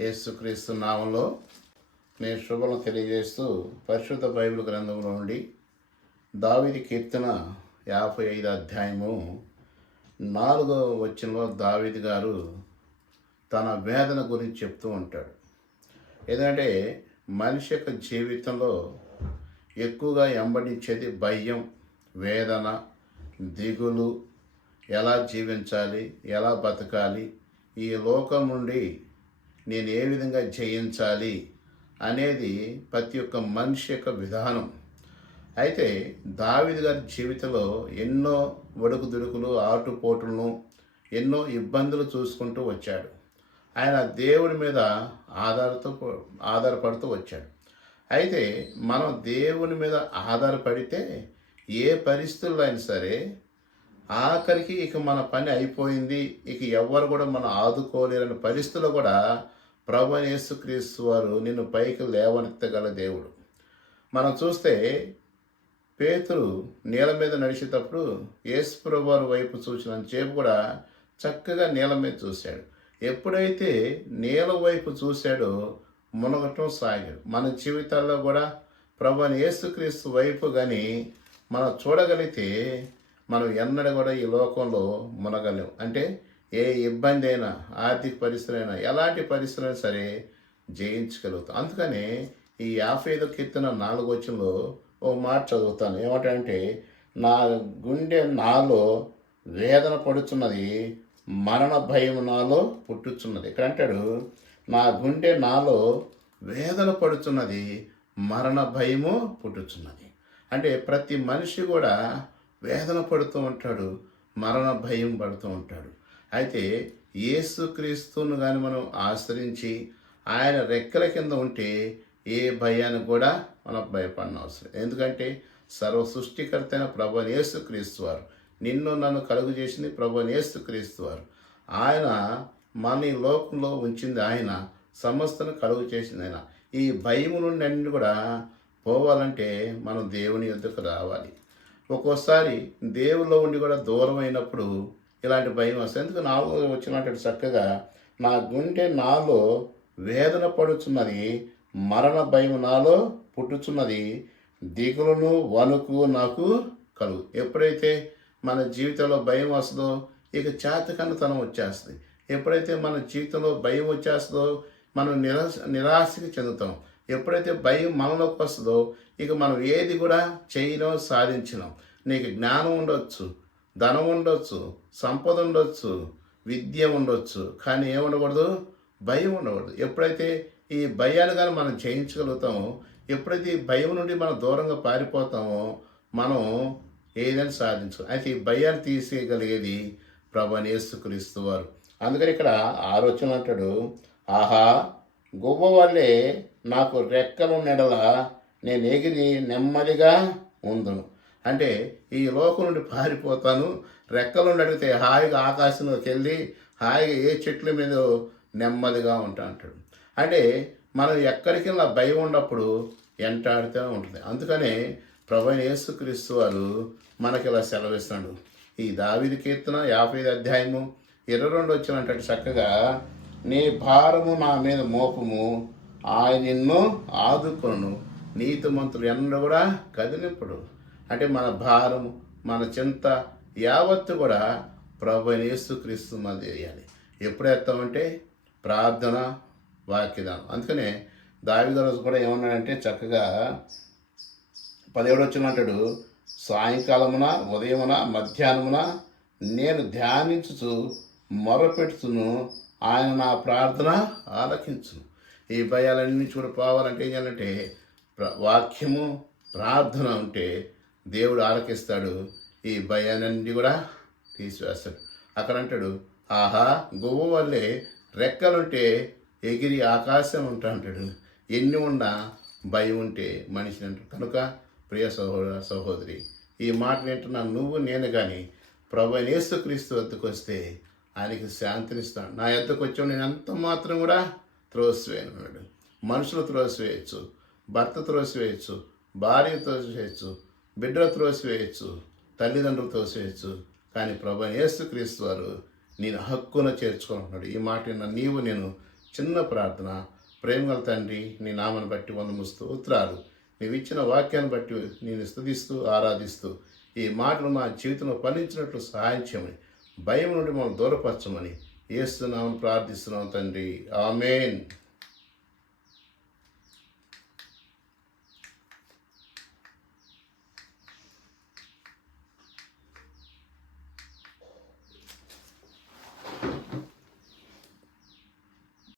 యేసుక్రీస్తు నామంలో నేను శుభలు తెలియజేస్తూ పరిశుద్ధ బైబిల్ గ్రంథంలో నుండి దావిది కీర్తన యాభై ఐదు అధ్యాయము నాలుగవ వచనంలో దావిది గారు తన వేదన గురించి చెప్తూ ఉంటాడు. ఏదంటే మనిషి యొక్క జీవితంలో ఎక్కువగా ఎంబడించేది భయం వేదన దిగులు ఎలా జీవించాలి ఎలా బతకాలి ఈ లోకం నుండి నేను ఏ విధంగా జయించాలి అనేది ప్రతి ఒక్క మనిషి యొక్క విధానం. అయితే దావిది గారి జీవితంలో ఎన్నో ఒడుకు దుడుకులు ఆటుపోటులను ఎన్నో ఇబ్బందులు చూసుకుంటూ వచ్చాడు. ఆయన దేవుడి మీద ఆధారతో ఆధారపడుతూ వచ్చాడు. అయితే మనం దేవుని మీద ఆధారపడితే ఏ పరిస్థితుల్లో అయినా సరే ఆఖరికి ఇక మన పని అయిపోయింది ఇక ఎవ్వరు కూడా మనం ఆదుకోలేరని పరిస్థితుల్లో కూడా ప్రభు యేసుక్రీస్తు వారు నిన్ను పైకి లేవనెత్తగల దేవుడు. మనం చూస్తే పేతురు నీల మీద నడిచేటప్పుడు యేసుప్రభు వారి వైపు చూసిన చేపు కూడా చక్కగా నీళ్ళ మీద చూశాడు. ఎప్పుడైతే నీళ్ళ వైపు చూశాడో మునగటం సాగాడు. మన జీవితాల్లో కూడా ప్రభు యేసుక్రీస్తు వైపు కానీ మనం చూడగలిగితే మనం ఎన్నడూ కూడా ఈ లోకంలో మునగలేం. అంటే ఏ ఇబ్బంది అయినా ఆర్థిక పరిస్థితులు అయినా ఎలాంటి పరిస్థితులైనా అయినా సరే జయించగలుగుతాం. అందుకని ఈ యాభై ఐదో కీర్తన నాలుగు వచ్చంలో ఓ మాట చదువుతాను. ఏమిటంటే నా గుండె నాలో వేదన పడుతున్నది మరణ భయం నాలో పుట్టుచున్నది. ఇక్కడ అంటాడు నా గుండె నాలో వేదన పడుతున్నది మరణ భయము పుట్టుచున్నది. అంటే ప్రతి మనిషి కూడా వేదన పడుతూ ఉంటాడు మరణ భయం పడుతూ ఉంటాడు. అయితే యేసుక్రీస్తును కానీ మనం ఆశ్రయించి ఆయన రెక్కల కింద ఉంటే ఏ భయానికి కూడా మనం భయపడిన అవసరం ఎందుకంటే సర్వ సృష్టికర్త అయిన ప్రభు యేసుక్రీస్తు వారు నిన్ను నన్ను కలుగు చేసింది ప్రభు యేసుక్రీస్తు వారు. ఆయన మన ఈ లోకంలో ఉంచింది ఆయన సమస్తను కలుగు చేసింది ఆయన. ఈ భయము నుండి అన్ని కూడా పోవాలంటే మనం దేవుని యొద్దకు రావాలి. ఒక్కోసారి దేవుల్లో ఉండి కూడా దూరం అయినప్పుడు ఇలాంటి భయం వస్తుంది. ఎందుకు నాలో వచ్చినట్టు చక్కగా నా గుండె నాలో వేదన పడుచున్నది మరణ భయం నాలో పుట్టుచున్నది దిగులను వణుకు నాకు కలుగు. ఎప్పుడైతే మన జీవితంలో భయం వస్తుందో ఇక చేతకన్నతనం వచ్చేస్తుంది. ఎప్పుడైతే మన జీవితంలో భయం వచ్చేస్తుందో మనం నిరాశ నిరాశకి చెందుతాం. ఎప్పుడైతే భయం మనలోకి వస్తుందో ఇక మనం ఏది కూడా చేయడం సాధించడం నీకు జ్ఞానం ఉండొచ్చు. ధనం ఉండొచ్చు సంపద ఉండొచ్చు విద్య ఉండొచ్చు కానీ ఏముండకూడదు భయం ఉండకూడదు. ఎప్పుడైతే ఈ భయాన్ని కానీ మనం చేయించగలుగుతామో ఎప్పుడైతే ఈ భయం నుండి మనం దూరంగా పారిపోతామో మనం ఏదైనా సాధించు అయితే ఈ భయాన్ని తీసేయగలిగేది ప్రభు యేసుక్రీస్తు వారు. అందుకని ఇక్కడ ఆలోచన అంటాడు ఆహా గువ్వ వల్లే నాకు రెక్కలు నెడల నేను ఎగిరి నెమ్మదిగా ఉందును. అంటే ఈ లోకం నుండి పారిపోతాను. రెక్కలుండి అడిగితే హాయిగా ఆకాశంలోకి వెళ్ళి హాయిగా ఏ చెట్ల మీద నెమ్మదిగా ఉంటా అంటాడు. అంటే మనం ఎక్కడికి వెళ్ళినా భయం ఉన్నప్పుడు ఎంటాడితేనే ఉంటుంది. అందుకనే ప్రభు యేసుక్రీస్తు వారు మనకి ఇలా సెలవిస్తున్నాడు. ఈ దావిది కీర్తన యాభై ఐదు అధ్యాయము ఇరవై రెండు వచ్చినట్టు చక్కగా నీ భారము నా మీద మోపము ఆయన నిన్ను ఆదుకొను. నీతిమంతులు ఎన్నడూ కూడా కదిలింపుడు. అంటే మన భారం మన చింత యావత్తు కూడా ప్రభు యేసుక్రీస్తు మన వేయాలి. ఎప్పుడు వేస్తామంటే ప్రార్థన వాక్యదానం. అందుకనే దావిదరోజు కూడా ఏమన్నాడంటే చక్కగా పదిహేడు వచ్చిన అంటాడు సాయంకాలమున ఉదయమున మధ్యాహ్నమున నేను ధ్యానించుచు మొరపెడుతును ఆయన నా ప్రార్థన ఆలకించు ఈ భయాలన్నీ చూడ పోవాలంటే ఏం చేయాలంటే వాక్యము ప్రార్థన ఉంటే దేవుడు ఆలకిస్తాడు. ఈ భయాన్ని కూడా తీసివేస్తాడు. అక్కడ అంటాడు ఆహా గువ్వ వల్లే రెక్కలుంటే ఎగిరి ఆకాశం ఉంటా అంటాడు. ఎన్ని ఉన్నా భయం ఉంటే మనిషిని అంటాడు. కనుక ప్రియ సహోదర సహోదరి ఈ మాట వింటున్నా నువ్వు నేను కానీ ప్రభు అయిన యేసుక్రీస్తు వద్దకు వస్తే ఆయనకి శాంతినిస్తాను నా ఎద్దకు వచ్చావు నేను ఎంత మాత్రం కూడా త్రోసివేయను అన్నాడు. మనుషులు త్రోసివేయచ్చు భర్త త్రోసివేయచ్చు భార్య త్రోసివేయచ్చు బిడ్డలు త్రోసివేయచ్చు తల్లిదండ్రులు త్రోసివేయచ్చు కానీ ప్రభు అయిన యేసుక్రీస్తు వారు నేను హక్కున చేర్చుకుంటున్నాడు. ఈ మాట విన్న నీవు నేను చిన్న ప్రార్థన ప్రేమగల తండ్రి నీ నామను బట్టి వందము స్తోత్రాలు నీవు ఇచ్చిన వాక్యాన్ని బట్టి నేను స్థుతిస్తూ ఆరాధిస్తూ ఈ మాటలు మా జీవితంలో ఫలించినట్లు సహాయం చేయమని భయం నుండి మనం దూరపరచమని ఏస్తున్నామని ప్రార్థిస్తున్నాం తండ్రి. ఆమెన్.